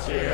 天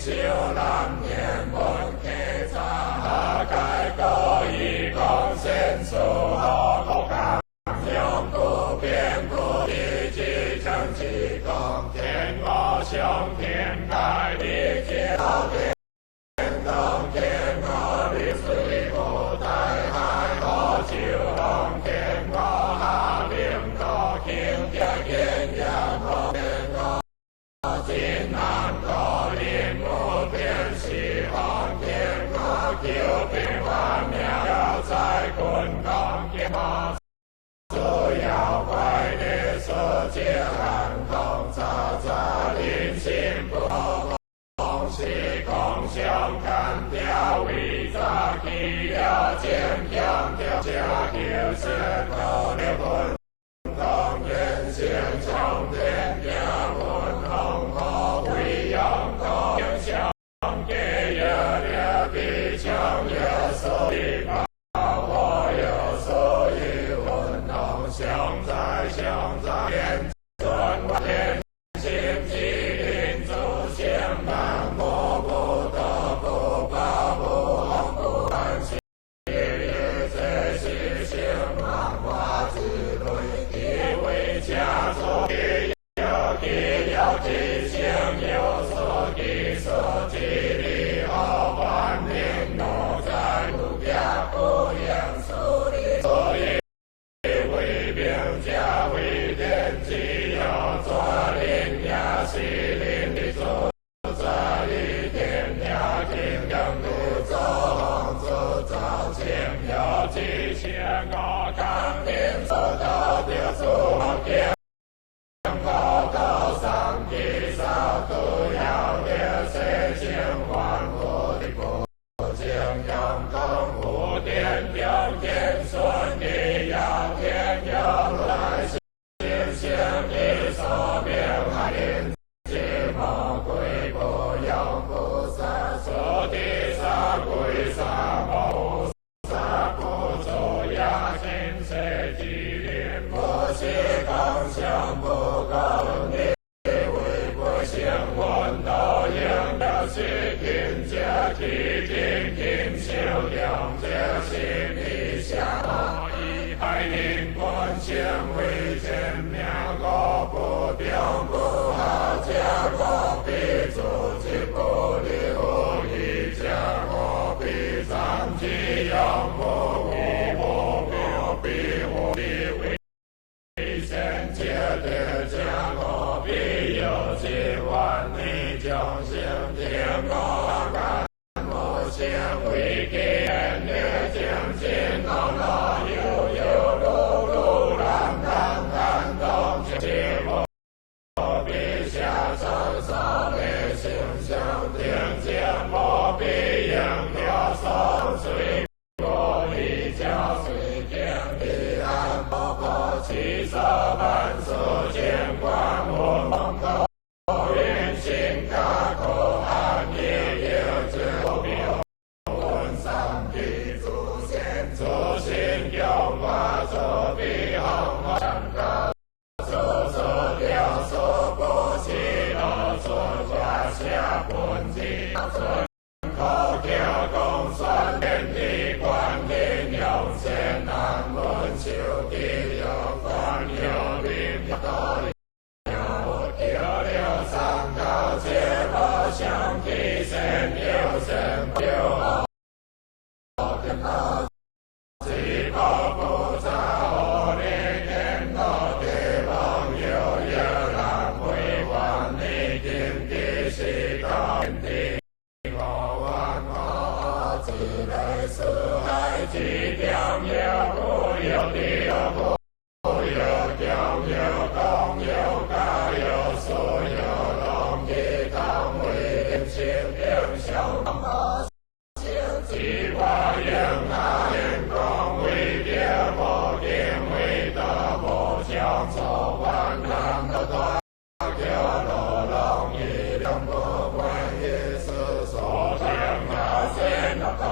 修南天门稽查，下界各以公先数何国家，用不变不离之正之公，天我上天界立天道天东天我立水无大海，我就龙天我下令高天地天也无天我。今南高林无边西方天我求平万妙要在坤刚天我所要怪的所见暗空查查临心不空是空相看调为杂气了见强调下求是高的坤刚人性冲天调文红火为阳高相给也了比相也所以我有所以文红相在天尊天心机灵祖先满目不得不报不红不安心这是性漫画之类以为家族有之性有所记所记力好万年奴在不变不言所力所以为兵家为天只有做灵也是灵的主在一天也听人不走走走前有之前我看天所到的所见我高尚的少都要的谁先还我的不将阳光无电表天顺的要天要来先先的所变海天皆魔鬼不用菩萨所地萨归萨摩萨不走呀心谁吉林不是刚想不高你为不行闻道应了是天家体定天修两家心里想以海林观相为前面我不表不好家我必主之不离不一家我必暂时让我为我必我必为先接的家我必有几万里将心天我感我先为天的将心朗朗悠悠路蓝蓝东结我必下山上的形象天见我必应了山水我离家水天地安婆婆七色万色见观我梦头云心大口安夜夜之后表问三地祖先祖先用我作比行我山高所所了所不起了所挂下本地村口条公算天地观念用先难论修地有观有灵有道有了三高结合相地神有神有天道只高不差我的天道地方有也难为万里天地是高天地我万我自来四海之疆有不有地有不有条有公有家有所有龙的当为心灵相合只化应那天光为别我定为德不相错万难的断条罗龙一两不关一思所想那先的道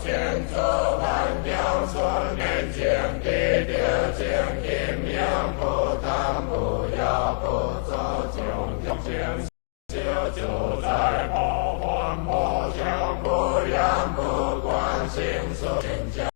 先走万条村年间地地见阴阳不贪不要不走穷穷先就在旁行识。